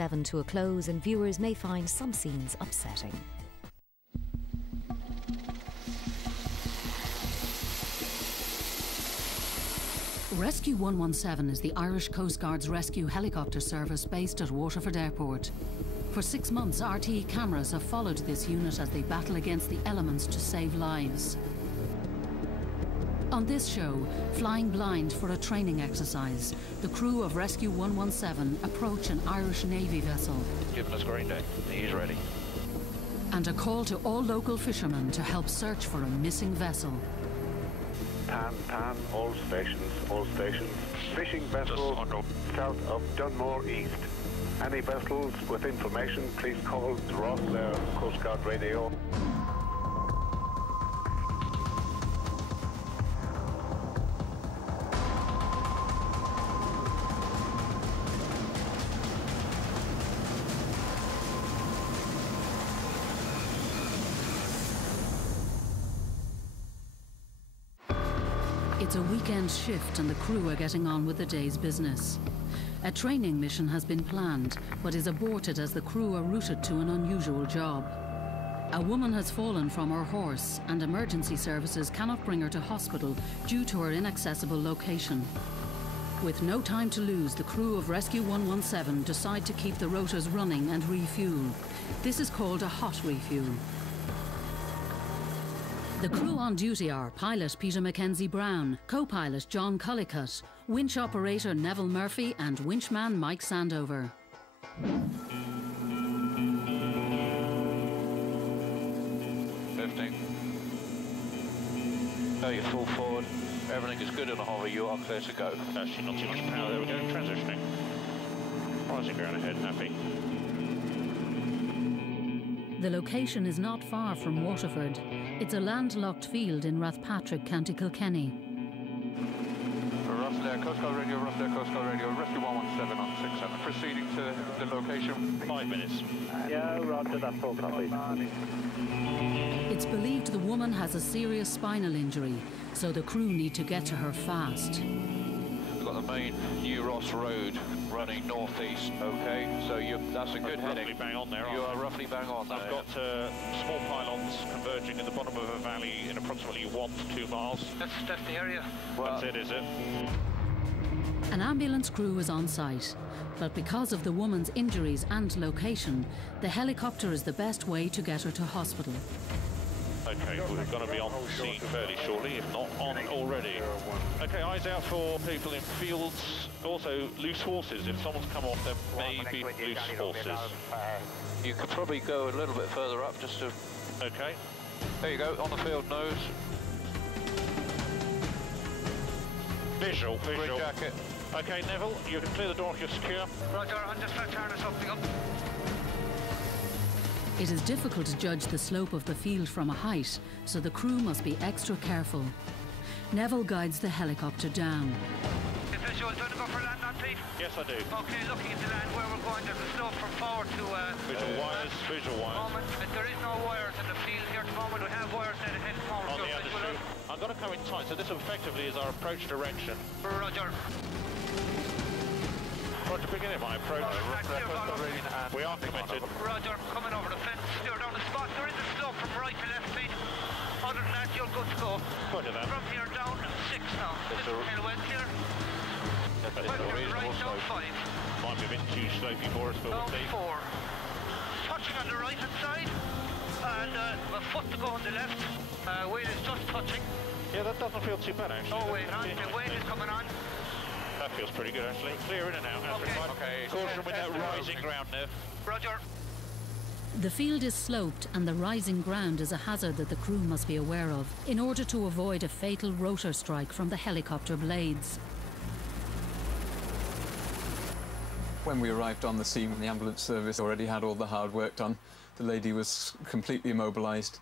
7 to a close, and viewers may find some scenes upsetting. Rescue 117 is the Irish Coast Guard's rescue helicopter service based at Waterford Airport. For 6 months, RTE cameras have followed this unit as they battle against the elements to save lives. On this show, flying blind for a training exercise, the crew of Rescue 117 approach an Irish Navy vessel. Giving us green day. He's ready. And a call to all local fishermen to help search for a missing vessel. Pan, all stations. Fishing vessel south of Tramore East. Any vessels with information, please call the Rosslare Coast Guard Radio. It's a weekend shift and the crew are getting on with the day's business. A training mission has been planned, but is aborted as the crew are routed to an unusual job. A woman has fallen from her horse and emergency services cannot bring her to hospital due to her inaccessible location. With no time to lose, the crew of Rescue 117 decide to keep the rotors running and refuel. This is called a hot refuel. The crew on duty are pilot Peter Mackenzie-Brown, co-pilot John Cullicutt, winch operator Neville Murphy and winchman Mike Sandover. 15. You're full forward. Everything is good in the hover. You are clear to go. Actually, not too much power. There we go. Transitioning. Rising ground ahead. Happy. The location is not far from Waterford. It's a landlocked field in Rathpatrick, County Kilkenny. Rosslare Coast Guard Radio, Rosslare Coast Guard Radio, Rescue 117 on 67. Proceeding to the location. 5 minutes. Yeah, roger that, full copy. It's believed the woman has a serious spinal injury, so the crew need to get to her fast. We've got the main New Ross Road running northeast, okay? So that's a good heading. Roughly bang on there. You are roughly bang on there. I've got small pylons converging in the bottom of a valley in approximately 1 to 2 miles. That's the area. Well, that's it, is it? An ambulance crew is on site, but because of the woman's injuries and location, the helicopter is the best way to get her to hospital. Okay, we're going to be on scene fairly shortly, if not on already. Okay, eyes out for people in fields, also loose horses. If someone's come off, there may be loose horses. you could probably go a little bit further up just to... Okay. There you go, on the field nose. Visual. Green jacket. Okay, Neville, you can clear the door if you're secure. Roger, I'm just turning something up. It is difficult to judge the slope of the field from a height, so the crew must be extra careful. Neville guides the helicopter down. Visual, do you want to go for land on, please? Yes, I do. Okay, looking at the land where we're going, there's a slope from forward to... visual wires. Moment, there is no wires in the field here at the moment. We have wires there ahead at the moment. On the other shoe. I'm going to come in tight, so this effectively is our approach direction. Roger. Roger, beginning my approach. We are committed. Roger, coming over the fence. You're down the spot. There is a slope from right to left, please. Other than that, you're good to go. Roger that. From here down, 6 now. This is kind of wet here. That is a reasonable slope. Might be a bit too slopey for us, but we'll see. 4. Touching on the right hand side, and a foot to go on the left. Wheel is just touching. Yeah, that doesn't feel too bad, actually. Oh, wait on. The wheel is coming on. That feels pretty good, actually. Clear in and out. Okay. Caution with that rising ground, Nev. Roger. The field is sloped and the rising ground is a hazard that the crew must be aware of in order to avoid a fatal rotor strike from the helicopter blades. When we arrived on the scene, the ambulance service already had all the hard work done. The lady was completely immobilised.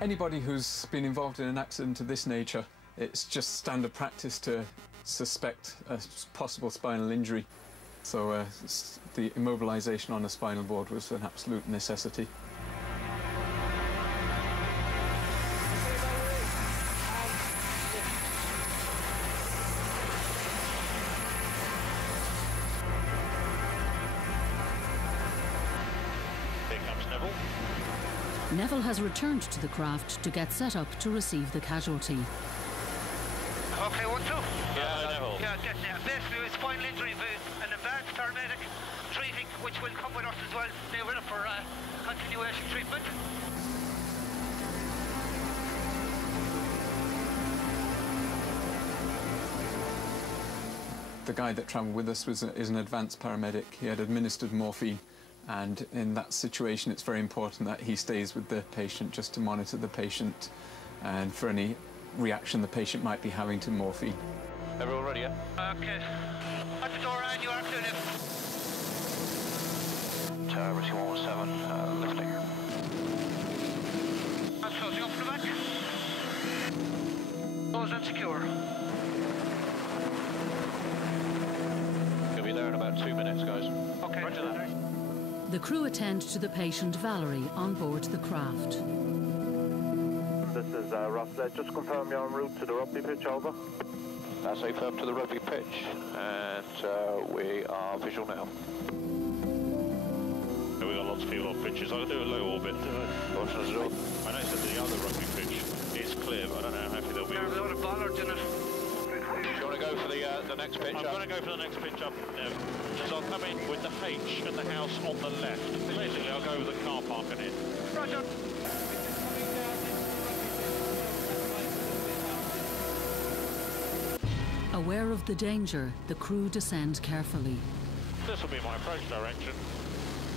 Anybody who's been involved in an accident of this nature, it's just standard practice to suspect a possible spinal injury. So the immobilisation on a spinal board was an absolute necessity. Neville has returned to the craft to get set up to receive the casualty. Okay, 1, 2. Yeah, Neville. Yeah, getting there. Basically, a spinal injury, an advanced paramedic treating, which will come with us as well. They were for continuation treatment. The guy that travelled with us is an advanced paramedic. He had administered morphine, and in that situation it's very important that he stays with the patient just to monitor the patient and for any reaction the patient might be having to morphine. Everyone ready, yeah? Okay. At the door, and you are clear lift. Rescue 117, lifting. And closing up from the back. Closed and secure. We'll be there in about 2 minutes, guys. Okay. Roger that. The crew attend to the patient Valerie on board the craft. This is Ross. Just confirm you're en route to the rugby pitch, over. Safe up to the rugby pitch, and we are visual now. Yeah, we've got lots of people on pitches. I'll do a low orbit. I know that the other rugby pitch is clear, but I don't know how happy they'll be. There's a lot of bollards in it. You want to go for the next pitch I'm up? going to go for the next pitch up. So I'll come in with the H and the house on the left. Basically, I'll go with the car park and in. Roger. Aware of the danger, the crew descend carefully. This will be my approach direction.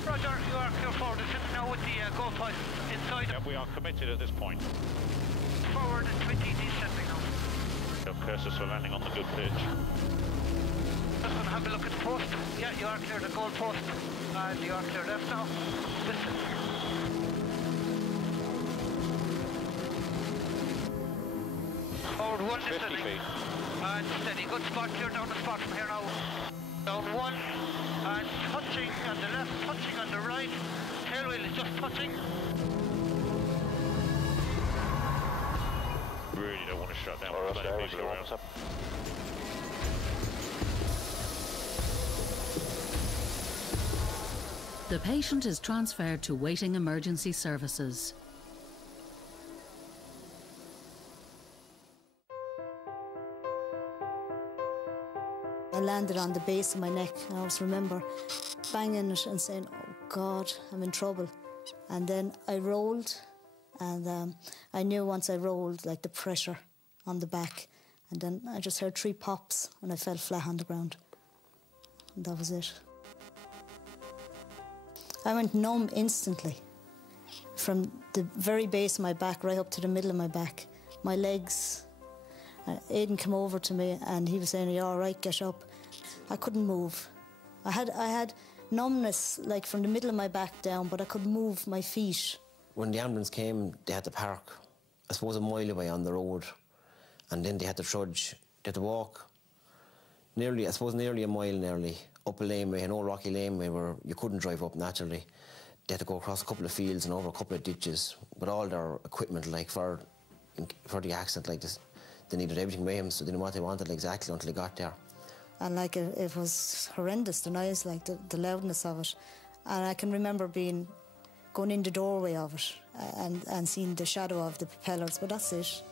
Roger, you are clear forward. Sitting now with the goalpost inside. Yeah, we are committed at this point. Forward and 20 descending now. They'll curse us for landing on the good pitch. Just going to have a look at the post. Yeah, you are clear the goal post. And you are clear left now. Listen. Forward 1 50 descending. feet. And steady. Good spot. Clear down the spot from here now. Down 1. And touching on the left, touching on the right. Tail wheel is just touching. Really don't want to shut down with plenty of people around. The patient is transferred to waiting emergency services. I landed on the base of my neck, and I always remember banging it and saying, "Oh God, I'm in trouble." And then I rolled, and I knew once I rolled, like the pressure on the back, and then I just heard 3 pops and I fell flat on the ground. And that was it. I went numb instantly, from the very base of my back right up to the middle of my back. My legs. Aidan came over to me and he was saying, "Are you all right? Get up." I couldn't move. I had numbness like from the middle of my back down, but I could move my feet. When the ambulance came, they had to park, I suppose, a mile away on the road, and then they had to trudge. They had to walk nearly a mile up a laneway, an old rocky laneway where you couldn't drive up naturally. They had to go across a couple of fields and over a couple of ditches with all their equipment, like for the accident like this. They needed everything with him, so they knew what they wanted exactly until they got there. And like it was horrendous, the noise, like the loudness of it. And I can remember going in the doorway of it and seeing the shadow of the propellers, but that's it.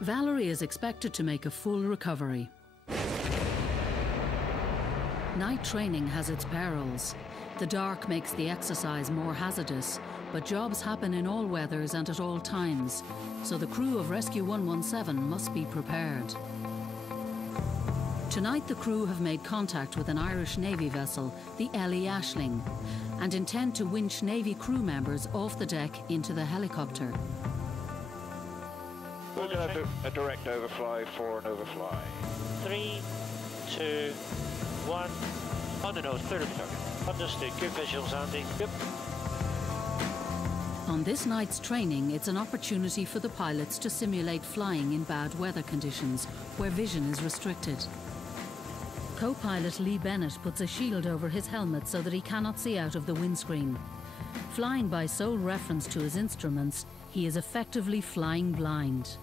Valerie is expected to make a full recovery. Night training has its perils. The dark makes the exercise more hazardous, but jobs happen in all weathers and at all times, so the crew of Rescue 117 must be prepared. Tonight the crew have made contact with an Irish Navy vessel, the Ellie Ashling, and intend to winch Navy crew members off the deck into the helicopter. We're going to do a direct overfly for an overfly. 3, 2, 1. On the nose, clear of the target. Understood. Good visuals, Andy. Yep. On this night's training, it's an opportunity for the pilots to simulate flying in bad weather conditions, where vision is restricted. Co-pilot Lee Bennett puts a shield over his helmet so that he cannot see out of the windscreen. Flying by sole reference to his instruments, he is effectively flying blind.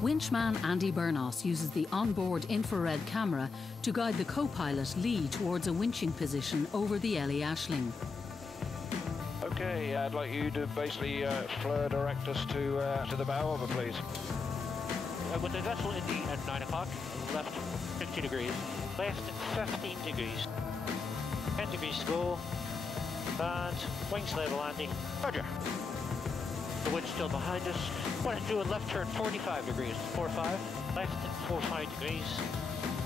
Winchman Andy Bernos uses the onboard infrared camera to guide the co-pilot Lee towards a winching position over the Ellie Ashling. Okay, Okay, I'd like you to basically flare direct us to the bow of it, please. With the vessel in the at 9 o'clock, left 50 degrees, left 15 degrees, 10 degrees to go, and wings level landing. Roger. The wind's still behind us. Want to do a left turn 45 degrees, 45, left 45 degrees,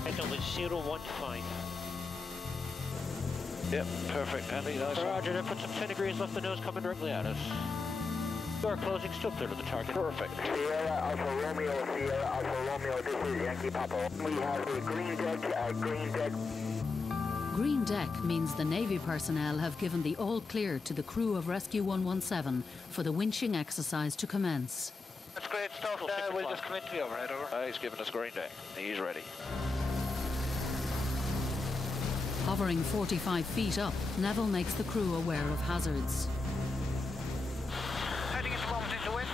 head on with 015. Yep, perfect, Andy, nice. Roger, then put some 10 degrees left the nose coming directly at us. Door closing, still clear to the target. Perfect. Sierra Alpha Romeo, this is Yankee Papa. We have a green deck. Green deck means the Navy personnel have given the all clear to the crew of Rescue 117 for the winching exercise to commence. That's great stuff. We'll just come into the overhead, over. He's giving us green deck. He's ready. Hovering 45 feet up, Neville makes the crew aware of hazards. Heading at the moment into wind.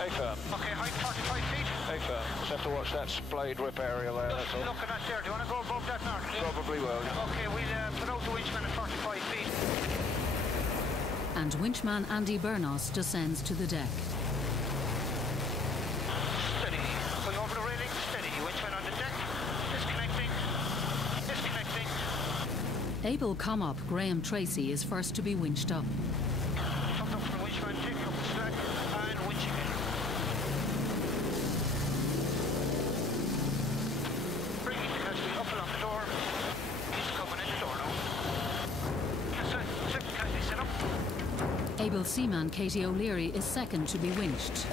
Hey, firm. Okay, height 45 feet. Hey, firm. Just have to watch that splayed whip area there, that's all. Looking at there. Do you want to go above that now? Probably will. Okay, we'll put out the winchman at 45 feet. And winchman Andy Bernos descends to the deck. Steady. Going over the railing. Steady. Winchman on the deck. Disconnecting. Able com-op Graham Tracy is first to be winched up. Thumbs up for the winchman. Taking up the slack and winching in. Bringing the catchway up along the door. He's coming in the door now. Catchway set up. Able seaman Katie O'Leary is second to be winched.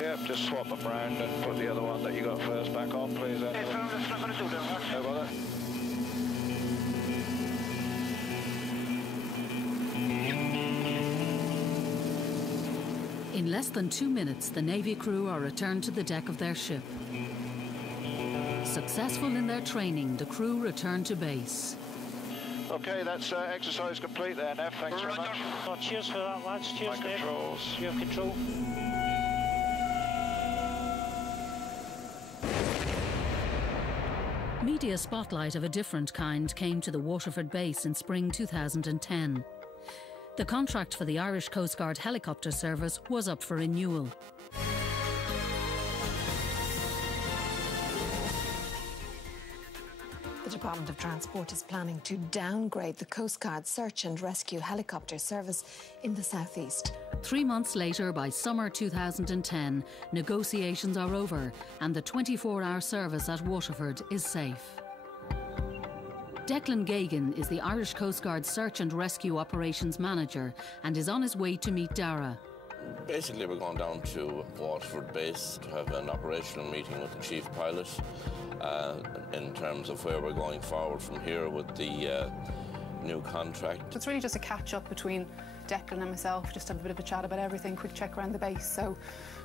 Yep, just swap them round and put the other one that you got first back on, please. Hey, Phil, that's not going to do that. How about that? In less than 2 minutes, the Navy crew are returned to the deck of their ship. Successful in their training, the crew return to base. Okay, that's exercise complete there, Nev. Thanks very much. Oh, cheers for that, lads. Cheers, My Dave. controls. You have control. Media spotlight of a different kind came to the Waterford base in spring 2010. The contract for the Irish Coast Guard helicopter service was up for renewal. The Department of Transport is planning to downgrade the Coast Guard search and rescue helicopter service in the southeast. 3 months later, by summer 2010, negotiations are over and the 24-hour service at Waterford is safe. Declan Gagan is the Irish Coast Guard Search and Rescue Operations Manager and is on his way to meet Dara. Basically, we're going down to Waterford base to have an operational meeting with the chief pilot in terms of where we're going forward from here with the new contract. It's really just a catch-up between Declan and myself, just have a bit of a chat about everything, quick check around the base. So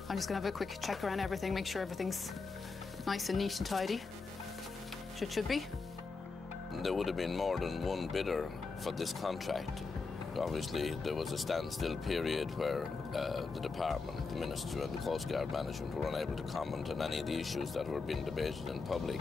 I'm just going to have a quick check around everything, make sure everything's nice and neat and tidy. Should be. There would have been more than one bidder for this contract. Obviously, there was a standstill period where the department, the minister and the Coast Guard management were unable to comment on any of the issues that were being debated in public.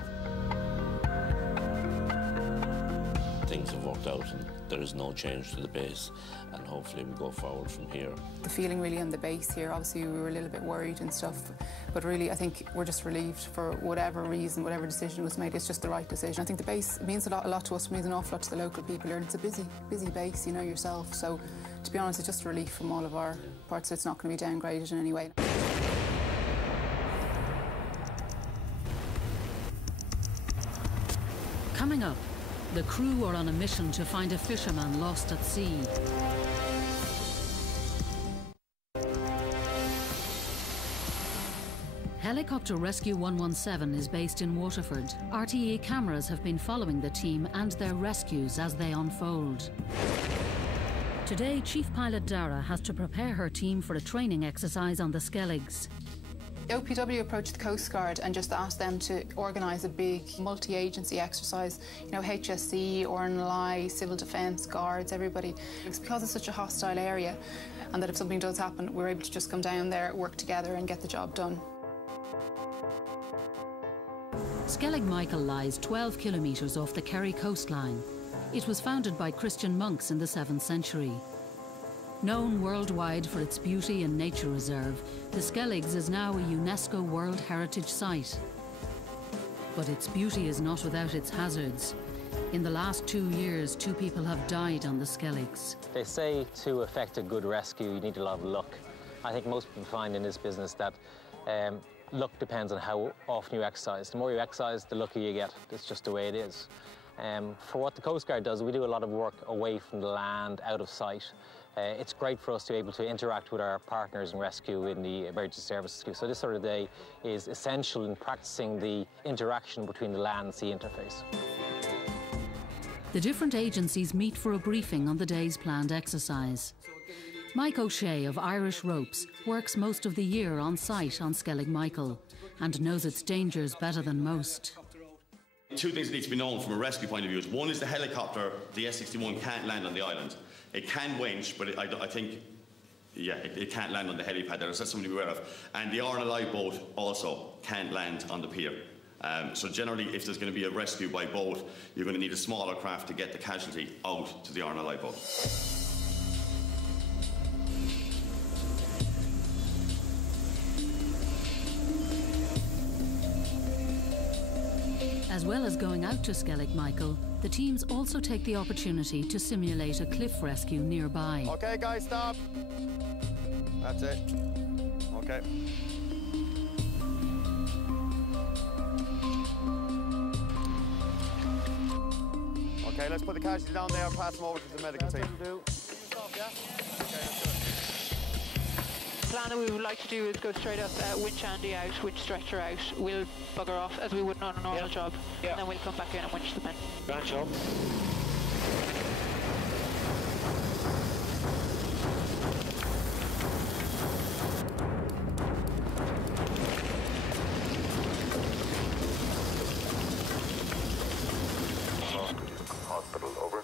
Things have worked out and there is no change to the base, and hopefully we go forward from here. The feeling really on the base here, obviously we were a little bit worried and stuff, but really I think we're just relieved for whatever reason, whatever decision was made, it's just the right decision. I think the base means a lot to us, it means an awful lot to the local people here, and it's a busy base, you know yourself, so to be honest it's just a relief from all of our parts, so it's not going to be downgraded in any way. Coming up, the crew are on a mission to find a fisherman lost at sea. Helicopter Rescue 117 is based in Waterford. RTE cameras have been following the team and their rescues as they unfold. Today, Chief Pilot Dara has to prepare her team for a training exercise on the Skelligs. OPW approached the Coast Guard and just asked them to organise a big multi-agency exercise. You know, HSC, RNLI, Civil Defence, Guards, everybody. It's because it's such a hostile area, and that if something does happen, we're able to just come down there, work together and get the job done. Skellig Michael lies 12 kilometres off the Kerry coastline. It was founded by Christian monks in the 7th century. Known worldwide for its beauty and nature reserve, the Skelligs is now a UNESCO World Heritage Site. But its beauty is not without its hazards. In the last 2 years, 2 people have died on the Skelligs. They say to effect a good rescue, you need a lot of luck. I think most people find in this business that luck depends on how often you exercise. The more you exercise, the luckier you get. It's just the way it is. For what the Coast Guard does, we do a lot of work away from the land, out of sight. It's great for us to be able to interact with our partners in rescue in the emergency services. So this sort of day is essential in practicing the interaction between the land and sea interface. The different agencies meet for a briefing on the day's planned exercise. Mike O'Shea of Irish Ropes works most of the year on site on Skellig Michael and knows its dangers better than most. 2 things that need to be known from a rescue point of view. One is the helicopter, the S-61, can't land on the island. It can winch, but I think, yeah, it can't land on the helipad there. So that's something to be aware of. And the RNLI boat also can't land on the pier. So generally, if there's going to be a rescue by boat, you're going to need a smaller craft to get the casualty out to the RNLI boat. As well as going out to Skellig Michael, the teams also take the opportunity to simulate a cliff rescue nearby. Okay, guys, stop. That's it. Okay. Okay, let's put the casualty down there and pass them over to the medical team. The plan that we would like to do is go straight up, winch Andy out, winch stretcher out. We'll bugger off as we would on a normal job, and then we'll come back in and winch them in. Grand job. Hospital, over.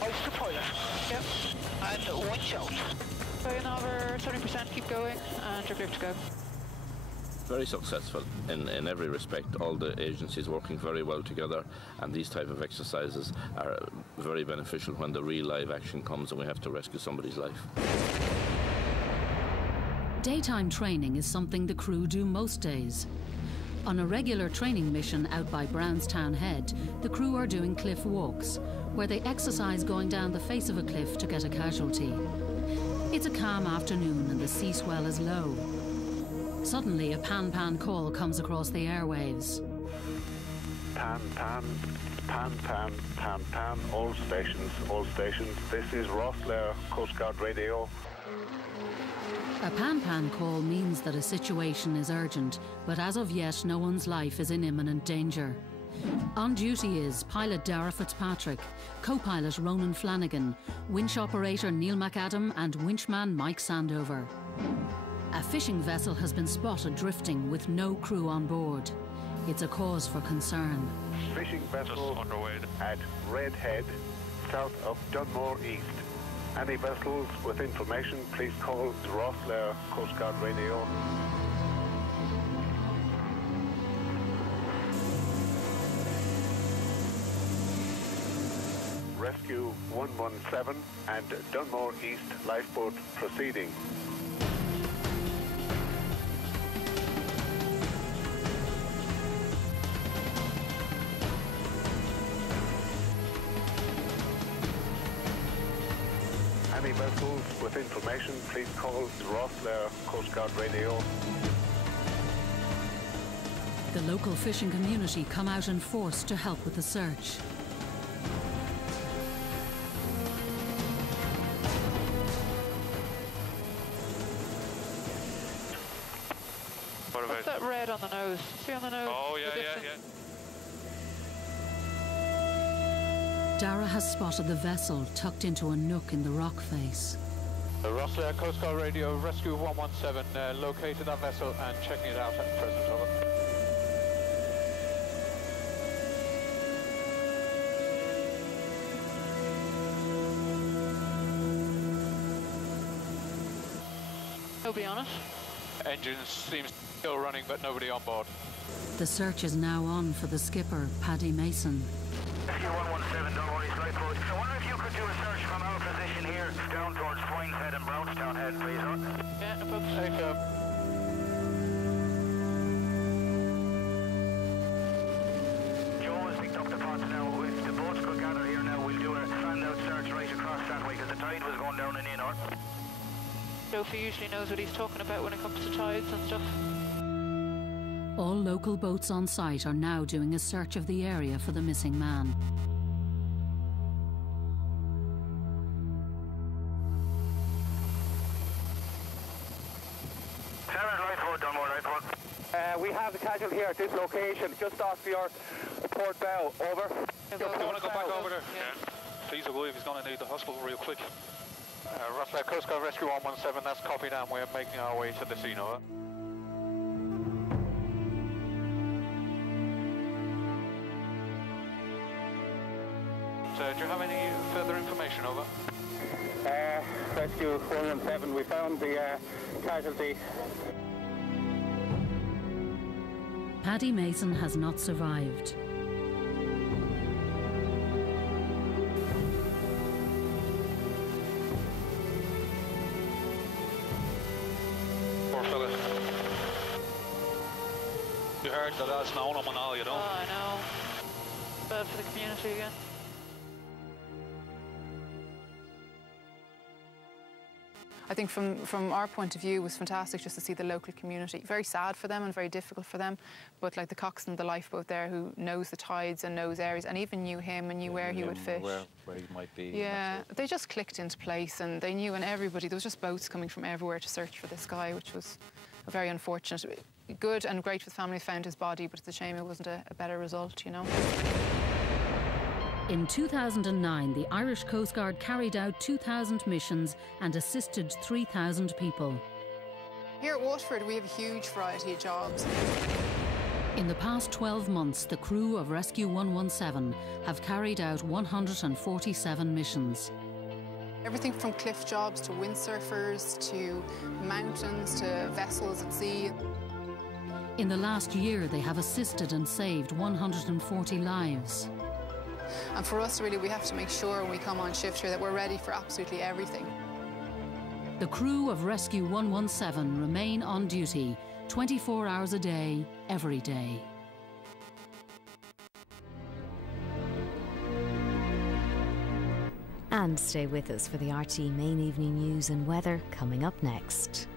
Hoist the pilot. Yep. And winch out. About another 30%, keep going, and you're clear to go. Very successful in every respect. All the agencies working very well together, and these type of exercises are very beneficial when the real live action comes and we have to rescue somebody's life. Daytime training is something the crew do most days. On a regular training mission out by Brownstown Head, the crew are doing cliff walks, where they exercise going down the face of a cliff to get a casualty. It's a calm afternoon and the sea swell is low. Suddenly, a pan-pan call comes across the airwaves. Pan, all stations. This is Rosslare, Coast Guard radio. A pan-pan call means that a situation is urgent, but as of yet, no one's life is in imminent danger. On duty is pilot Dara Fitzpatrick, co-pilot Ronan Flanagan, winch operator Neil McAdam and winchman Mike Sandover. A fishing vessel has been spotted drifting with no crew on board. It's a cause for concern. Fishing vessel at Red Head, south of Dunmore East. Any vessels with information, please call Rosslare Coast Guard radio. Rescue 117 and Dunmore East lifeboat proceeding. Any vessels with information, please call Rosslare Coast Guard radio. The local fishing community come out in force to help with the search. What's that red on the nose? See on the nose? Oh, yeah. Dara has spotted the vessel tucked into a nook in the rock face. Rosslare Coast Guard radio, Rescue 117, located that vessel and checking it out at present, over. Nobody on it? Engines seems still running, but nobody on board. The search is now on for the skipper, Paddy Mason. Rescue 117, don't worry, slight forward. I wonder if you could do a search from our position here down towards Foynes Head and Brownstown Head, please, huh? Yeah, no problem. Okay. Joe has picked up the pots now. If the boats could gather here now, we'll do a stand-out search right across that way, because the tide was going down and in, or? Sophie usually knows what he's talking about when it comes to tides and stuff. All local boats on site are now doing a search of the area for the missing man. We have the casualty here at this location, just off your port bow. Over. Do you want to go back over there? Yeah. Please arrive, he's going to need the hospital real quick. Russell, Coast Guard Rescue 117, that's copied and we're making our way to the scene, over. So, do you have any further information, over? Rescue 117, we found the casualty. Paddy Mason has not survived. Poor fella. You heard the lads known him and all, you know? Oh, I know. Bad for the community again. I think from our point of view, it was fantastic just to see the local community. Very sad for them and very difficult for them, but like the coxswain, the lifeboat there, who knows the tides and knows areas, and even knew him and knew where he would fish. Where he might be. Yeah, they just clicked into place, and they knew, and everybody, there was just boats coming from everywhere to search for this guy, which was very unfortunate. Good and great for the family found his body, but it's a shame it wasn't a better result, you know. In 2009, the Irish Coast Guard carried out 2,000 missions and assisted 3,000 people. Here at Waterford, we have a huge variety of jobs. In the past 12 months, the crew of Rescue 117 have carried out 147 missions. Everything from cliff jobs to windsurfers to mountains to vessels at sea. In the last year, they have assisted and saved 140 lives. And for us, really, we have to make sure when we come on shift here that we're ready for absolutely everything. The crew of Rescue 117 remain on duty 24 hours a day, every day. And stay with us for the RT Main Evening News and Weather coming up next.